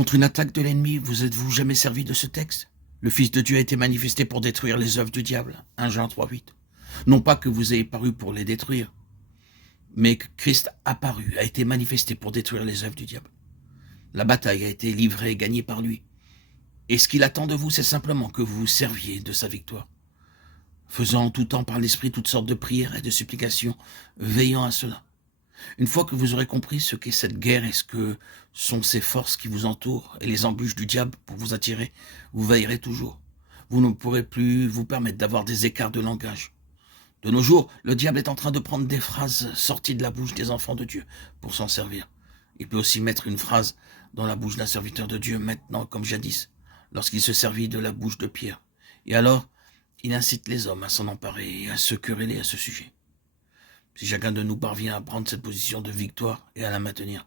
Contre une attaque de l'ennemi, vous êtes-vous jamais servi de ce texte? Le Fils de Dieu a été manifesté pour détruire les œuvres du diable. 1 Jean 3,8. Non pas que vous ayez paru pour les détruire, mais que Christ apparu, a été manifesté pour détruire les œuvres du diable. La bataille a été livrée et gagnée par lui. Et ce qu'il attend de vous, c'est simplement que vous vous serviez de sa victoire. Faisant en tout temps par l'Esprit toutes sortes de prières et de supplications, veillant à cela. Une fois que vous aurez compris ce qu'est cette guerre et ce que sont ces forces qui vous entourent et les embûches du diable pour vous attirer, vous veillerez toujours. Vous ne pourrez plus vous permettre d'avoir des écarts de langage. De nos jours, le diable est en train de prendre des phrases sorties de la bouche des enfants de Dieu pour s'en servir. Il peut aussi mettre une phrase dans la bouche d'un serviteur de Dieu maintenant comme jadis, lorsqu'il se servit de la bouche de Pierre. Et alors, il incite les hommes à s'en emparer et à se quereller à ce sujet. Si chacun de nous parvient à prendre cette position de victoire et à la maintenir,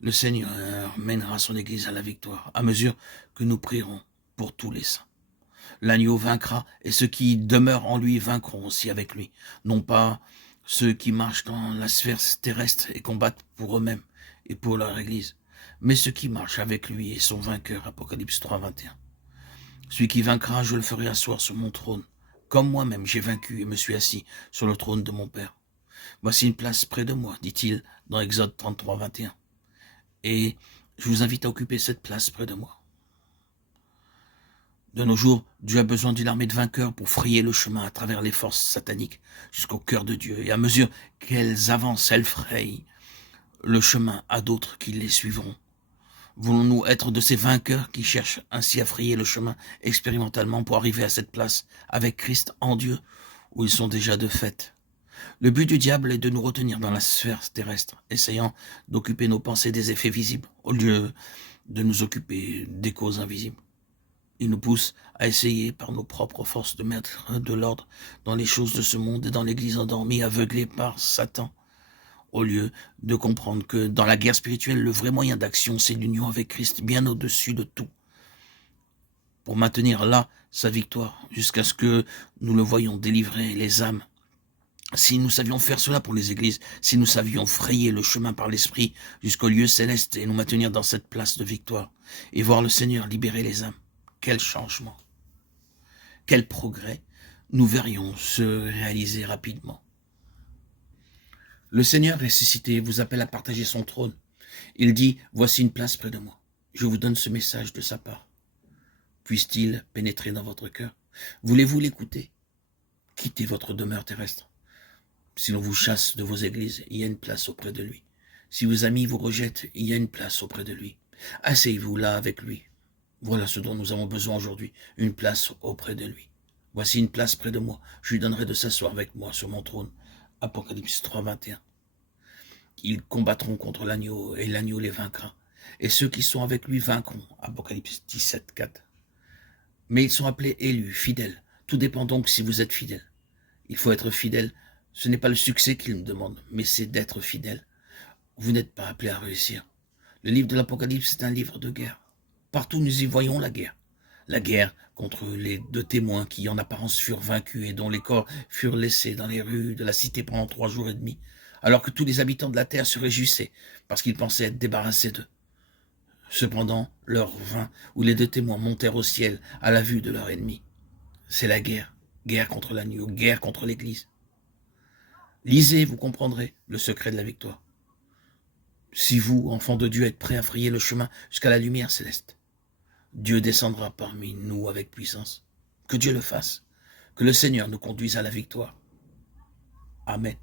le Seigneur mènera son Église à la victoire, à mesure que nous prierons pour tous les saints. L'agneau vaincra, et ceux qui demeurent en lui vaincront aussi avec lui, non pas ceux qui marchent dans la sphère terrestre et combattent pour eux-mêmes et pour leur Église, mais ceux qui marchent avec lui et sont vainqueurs. Apocalypse 3, 21. Celui qui vaincra, je le ferai asseoir sur mon trône, comme moi-même j'ai vaincu et me suis assis sur le trône de mon Père. Voici une place près de moi, dit-il dans Exode 33, 21. Et je vous invite à occuper cette place près de moi. De nos jours, Dieu a besoin d'une armée de vainqueurs pour frayer le chemin à travers les forces sataniques jusqu'au cœur de Dieu. Et à mesure qu'elles avancent, elles frayent le chemin à d'autres qui les suivront. Voulons-nous être de ces vainqueurs qui cherchent ainsi à frayer le chemin expérimentalement pour arriver à cette place avec Christ en Dieu, où ils sont déjà de fait? Le but du diable est de nous retenir dans la sphère terrestre, essayant d'occuper nos pensées des effets visibles, au lieu de nous occuper des causes invisibles. Il nous pousse à essayer par nos propres forces de mettre de l'ordre dans les choses de ce monde et dans l'Église endormie, aveuglée par Satan, au lieu de comprendre que dans la guerre spirituelle, le vrai moyen d'action, c'est l'union avec Christ, bien au-dessus de tout, pour maintenir là sa victoire, jusqu'à ce que nous le voyions délivrer les âmes. Si nous savions faire cela pour les églises, si nous savions frayer le chemin par l'Esprit jusqu'au lieu céleste et nous maintenir dans cette place de victoire, et voir le Seigneur libérer les âmes, quel changement, quel progrès nous verrions se réaliser rapidement. Le Seigneur ressuscité vous appelle à partager son trône. Il dit, voici une place près de moi. Je vous donne ce message de sa part. Puisse-t-il pénétrer dans votre cœur? Voulez-vous l'écouter? Quittez votre demeure terrestre. Si l'on vous chasse de vos églises, il y a une place auprès de lui. Si vos amis vous rejettent, il y a une place auprès de lui. Asseyez-vous là avec lui. Voilà ce dont nous avons besoin aujourd'hui, une place auprès de lui. Voici une place près de moi, je lui donnerai de s'asseoir avec moi sur mon trône. Apocalypse 3, 21. Ils combattront contre l'agneau et l'agneau les vaincra. Et ceux qui sont avec lui vaincront. Apocalypse 17, 4. Mais ils sont appelés élus, fidèles. Tout dépend donc si vous êtes fidèles. Il faut être fidèle. Ce n'est pas le succès qu'il nous demande, mais c'est d'être fidèle. Vous n'êtes pas appelés à réussir. Le livre de l'Apocalypse est un livre de guerre. Partout nous y voyons la guerre. La guerre contre les 2 témoins qui en apparence furent vaincus et dont les corps furent laissés dans les rues de la cité pendant 3 jours et demi, alors que tous les habitants de la terre se réjouissaient parce qu'ils pensaient être débarrassés d'eux. Cependant, l'heure vint où les 2 témoins montèrent au ciel à la vue de leur ennemi. C'est la guerre, guerre contre l'agneau, guerre contre l'Église. Lisez, vous comprendrez le secret de la victoire. Si vous, enfants de Dieu, êtes prêts à frayer le chemin jusqu'à la lumière céleste, Dieu descendra parmi nous avec puissance. Que Dieu le fasse. Que le Seigneur nous conduise à la victoire. Amen.